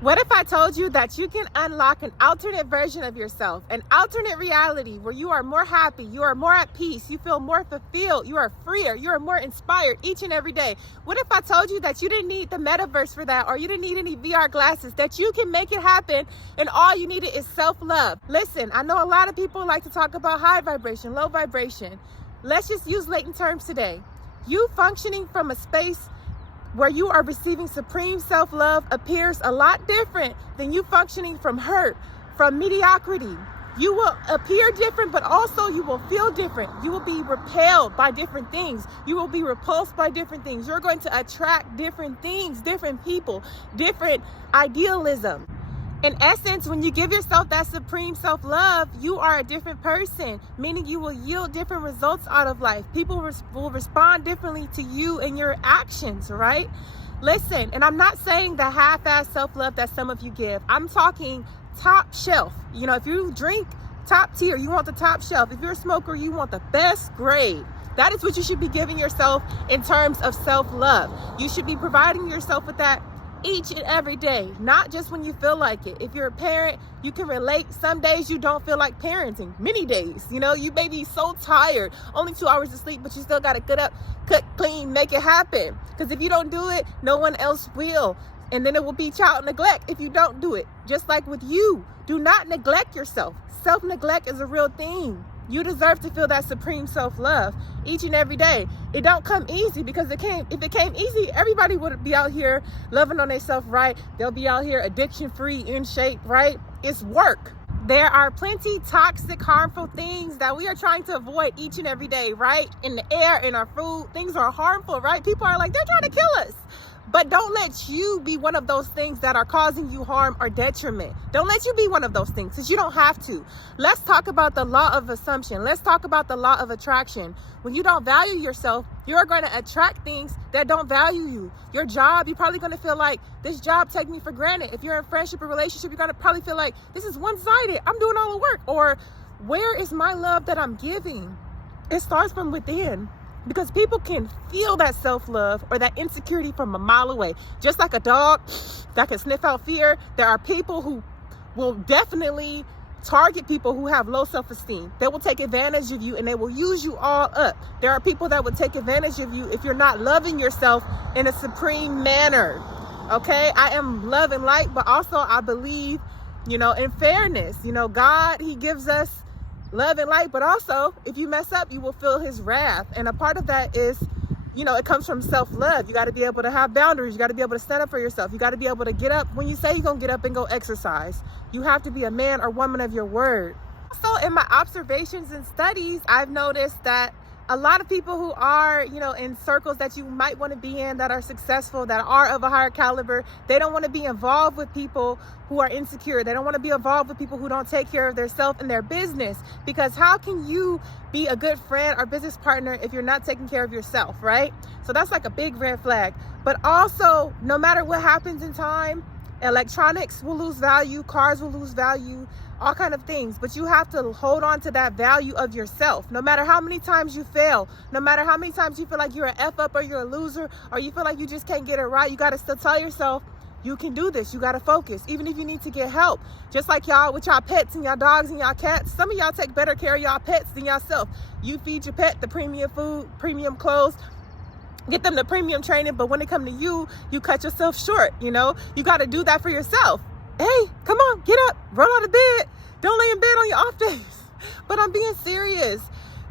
What if I told you that you can unlock an alternate version of yourself, an alternate reality where you are more happy, you are more at peace, you feel more fulfilled, you are freer, you are more inspired each and every day? What if I told you that you didn't need the metaverse for that, or you didn't need any VR glasses, that you can make it happen and all you needed is self-love? Listen, I know a lot of people like to talk about high vibration, low vibration. Let's just use latent terms today. You functioning from a space where you are receiving supreme self-love appears a lot different than you functioning from hurt, from mediocrity. You will appear different, but also you will feel different. You will be repelled by different things. You will be repulsed by different things. You're going to attract different things, different people, different idealism. In essence, when you give yourself that supreme self-love, you are a different person, meaning you will yield different results out of life. People will respond differently to you and your actions, right? Listen, and I'm not saying the half-ass self-love that some of you give. I'm talking top shelf. You know, if you drink top tier, you want the top shelf. If you're a smoker, you want the best grade. That is what you should be giving yourself in terms of self-love. You should be providing yourself with that each and every day, not just when you feel like it. If you're a parent, you can relate. Some days you don't feel like parenting. Many days, you know, you may be so tired, only 2 hours of sleep, but you still got to get up, cook, clean, make it happen. Because if you don't do it, no one else will. And then it will be child neglect if you don't do it. Just like with you, do not neglect yourself. Self-neglect is a real thing. You deserve to feel that supreme self-love each and every day. It don't come easy, because if it came easy, everybody would be out here loving on themselves, right? They'll be out here addiction-free, in shape, right? It's work. There are plenty toxic, harmful things that we are trying to avoid each and every day, right? In the air, in our food, things are harmful, right? People are like, they're trying to kill us. But don't let you be one of those things that are causing you harm or detriment. Don't let you be one of those things, because you don't have to. Let's talk about the law of assumption. Let's talk about the law of attraction. When you don't value yourself, you're going to attract things that don't value you. Your job, you're probably going to feel like, this job takes me for granted. If you're in friendship or relationship, you're going to probably feel like, this is one-sided. I'm doing all the work. Or, where is my love that I'm giving? It starts from within. Because people can feel that self-love or that insecurity from a mile away. Just like a dog that can sniff out fear, there are people who will definitely target people who have low self-esteem. They will take advantage of you and they will use you all up. There are people that will take advantage of you if you're not loving yourself in a supreme manner. Okay? I am love and light, but also I believe, in fairness. God, He gives us love and light, but also if you mess up, you will feel His wrath. And a part of that is, it comes from self-love. You got to be able to have boundaries. You got to be able to stand up for yourself. You got to be able to get up when you say you're going to get up and go exercise. You have to be a man or woman of your word. So in my observations and studies, I've noticed that a lot of people who are, in circles that you might want to be in, that are successful, that are of a higher caliber, they don't want to be involved with people who are insecure. They don't want to be involved with people who don't take care of themselves and their business. Because how can you be a good friend or business partner if you're not taking care of yourself, right? So that's like a big red flag. But also, no matter what happens in time, electronics will lose value, cars will lose value, all kind of things. But you have to hold on to that value of yourself. No matter how many times you fail, no matter how many times you feel like you're an F up or you're a loser, or you feel like you just can't get it right, you got to still tell yourself, you can do this. You got to focus, even if you need to get help. Just like y'all with y'all pets and y'all dogs and y'all cats. Some of y'all take better care of y'all pets than yourself. You feed your pet the premium food, premium clothes, get them the premium training, but when it comes to you, you cut yourself short. You got to do that for yourself. Hey, come on, get up, roll out of bed. Don't lay in bed on your off days. But I'm being serious,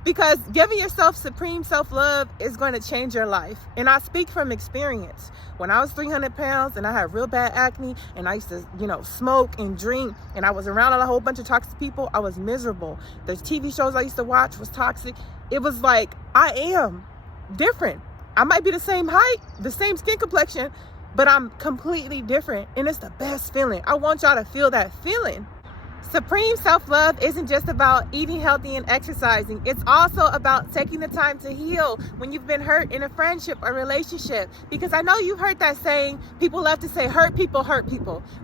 because giving yourself supreme self-love is going to change your life. And I speak from experience. When I was 300 pounds and I had real bad acne and I used to, smoke and drink, and I was around a whole bunch of toxic people, I was miserable. The TV shows I used to watch was toxic. It was like, I am different. I might be the same height, the same skin complexion, but I'm completely different. And it's the best feeling. I want y'all to feel that feeling. Supreme self-love isn't just about eating healthy and exercising. It's also about taking the time to heal when you've been hurt in a friendship or relationship. Because I know you've heard that saying, people love to say hurt people,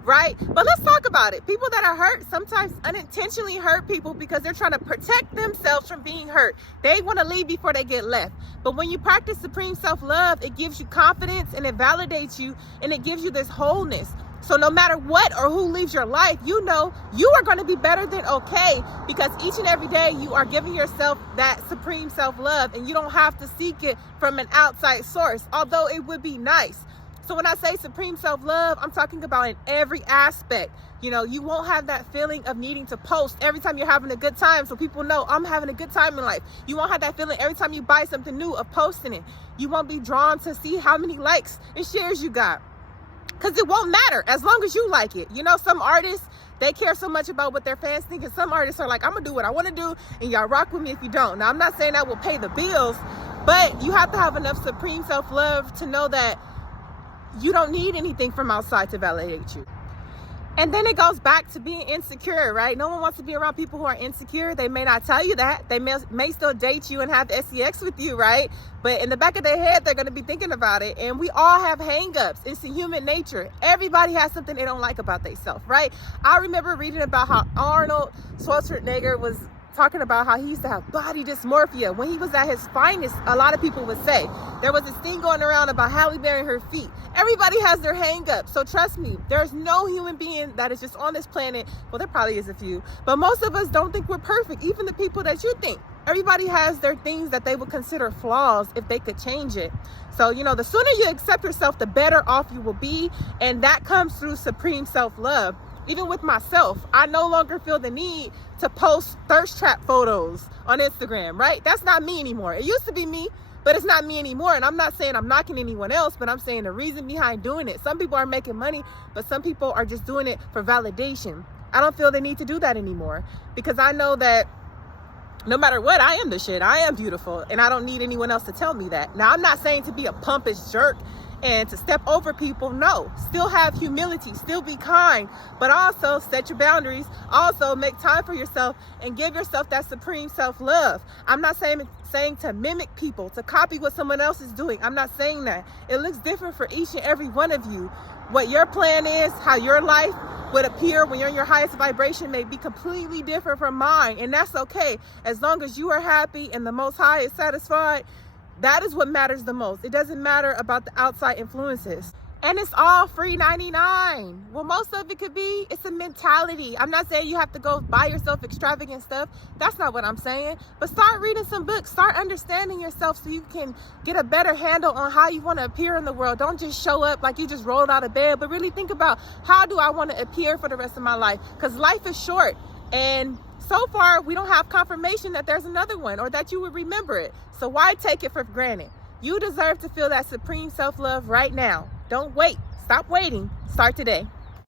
right? But let's talk about it. People that are hurt sometimes unintentionally hurt people because they're trying to protect themselves from being hurt. They want to leave before they get left. But when you practice supreme self-love, it gives you confidence and it validates you and it gives you this wholeness. So no matter what or who leaves your life, you know you are going to be better than okay, because each and every day you are giving yourself that supreme self-love, and you don't have to seek it from an outside source, although it would be nice. So when I say supreme self-love, I'm talking about in every aspect. You know, you won't have that feeling of needing to post every time you're having a good time so people know I'm having a good time in life. You won't have that feeling every time you buy something new of posting it. You won't be drawn to see how many likes and shares you got, because it won't matter as long as you like it. You know, some artists, they care so much about what their fans think, and some artists are like, I'm gonna do what I want to do, and y'all rock with me if you don't. Now, I'm not saying that will pay the bills, but you have to have enough supreme self-love to know that you don't need anything from outside to validate you. And then it goes back to being insecure, right? No one wants to be around people who are insecure. They may not tell you that. They may still date you and have sex with you, right? But in the back of their head, they're going to be thinking about it. And we all have hang-ups. It's in human nature. Everybody has something they don't like about themselves, right? I remember reading about how Arnold Schwarzenegger was talking about how he used to have body dysmorphia. When he was at his finest, a lot of people would say, there was this thing going around about Halle Berry and her feet. Everybody has their hang-up. So trust me, there's no human being that is just on this planet. Well, there probably is a few, but most of us don't think we're perfect. Even the people that you think. Everybody has their things that they would consider flaws if they could change it. So, you know, the sooner you accept yourself, the better off you will be. And that comes through supreme self-love. Even with myself, I no longer feel the need to post thirst trap photos on Instagram, right? That's not me anymore. It used to be me, but it's not me anymore. And I'm not saying I'm knocking anyone else, but I'm saying the reason behind doing it. Some people are making money, but some people are just doing it for validation. I don't feel the need to do that anymore, because I know that no matter what, I am the shit. I am beautiful, and I don't need anyone else to tell me that. Now, I'm not saying to be a pompous jerk and to step over people. No, still have humility, still be kind, but also set your boundaries. Also make time for yourself and give yourself that supreme self-love. I'm not saying to mimic people, to copy what someone else is doing. I'm not saying that. It looks different for each and every one of you. What your plan is, how your life would appear when you're in your highest vibration may be completely different from mine, and that's okay. As long as you are happy and the Most High is satisfied, that is what matters the most. It doesn't matter about the outside influences. And it's all free 99. Well, most of it could be, it's a mentality. I'm not saying you have to go buy yourself extravagant stuff. That's not what I'm saying. But start reading some books. Start understanding yourself so you can get a better handle on how you want to appear in the world. Don't just show up like you just rolled out of bed, but really think about, how do I want to appear for the rest of my life? Because life is short. And so far, we don't have confirmation that there's another one or that you would remember it. So why take it for granted? You deserve to feel that supreme self-love right now. Don't wait. Stop waiting. Start today.